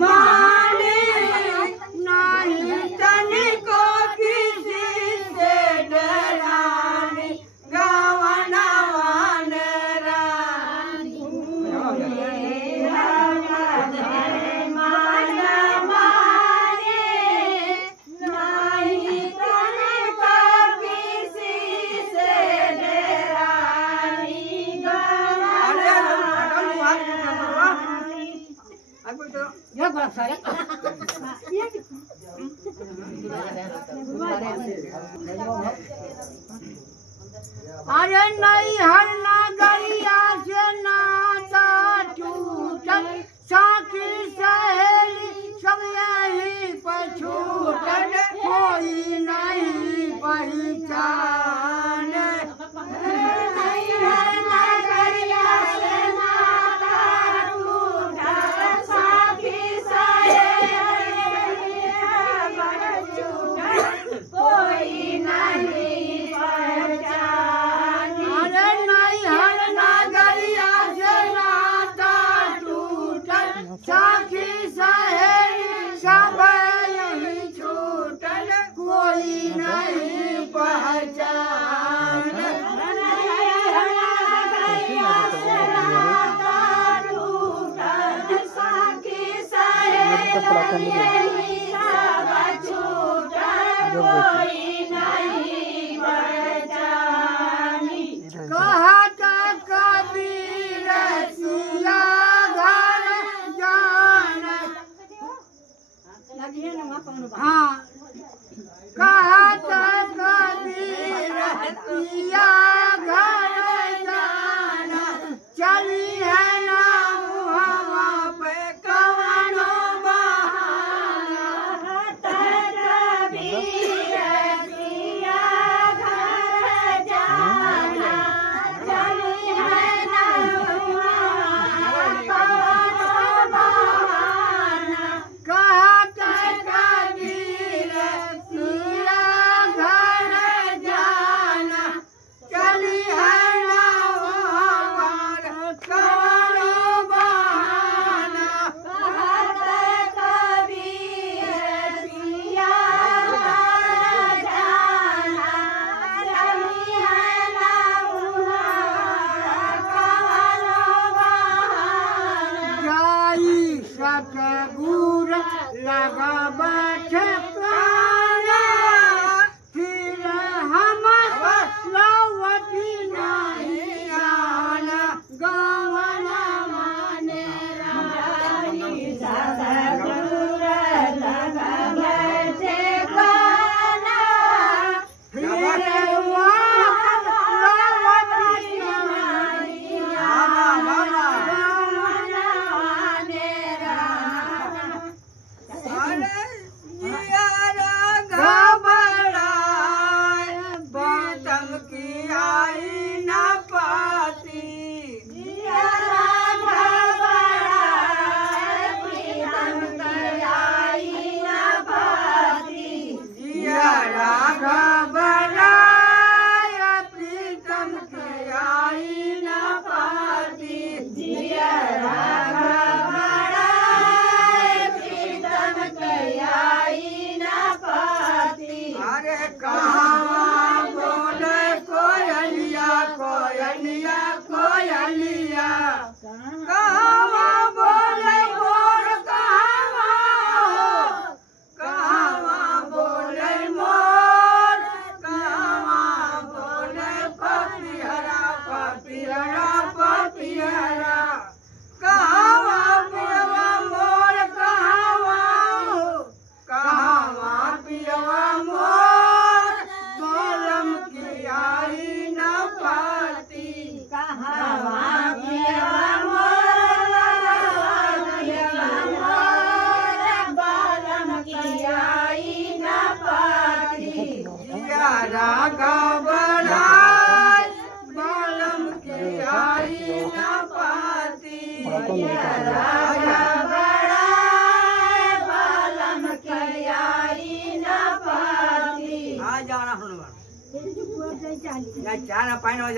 माने नहीं तनिको किसी से डराने गवना वानरा अरे नहीं हर नगरिया से नाता टूटल साखी सहेली सब यही पर छूटल कोई नहीं पहचान साखी सहेली सब यही छूटल कोई नहीं पहचान साखी सहेली सब छूटल कोई नहीं पहचान कहता कबीर सिया हाँ कहता कबीर पिया घर जाना चली है ना हवा पे कवनो बहाना कबीर पिया घर जाना चली है ना कवनो बहाना कहता कबीर पिया घर जाना चली है ना हमार कवनो बहाना कहता कबीर पिया घर जाना चली है ना हमार कवनो बहाना जाई सतगुर लगा ठिकाना फिर हम लौटी नहीं आना गवना माने जाई सतगुर लगा ठिकाना फिर लौटी नहीं आना गवना माने बातम की आई न पाती प्रीतम की आई न पाती अरे कहाँ बोले कोयलिया कोयलिया कोयलिया कहाँ बोले मोर कहाँ बोले मोर कहाँ बोले पपिहरा पपिहरा पपिहरा कहाँ पियवा मोर कहाँ पियवा मोर गोलम की आई न पाती कहाँ पियवा मोर गोलम की आई न पाती रागा बढ़ाई गोलम की आई न पाती रागा बढ़ाई गोलम की आई न पाती आ जाना चार पानी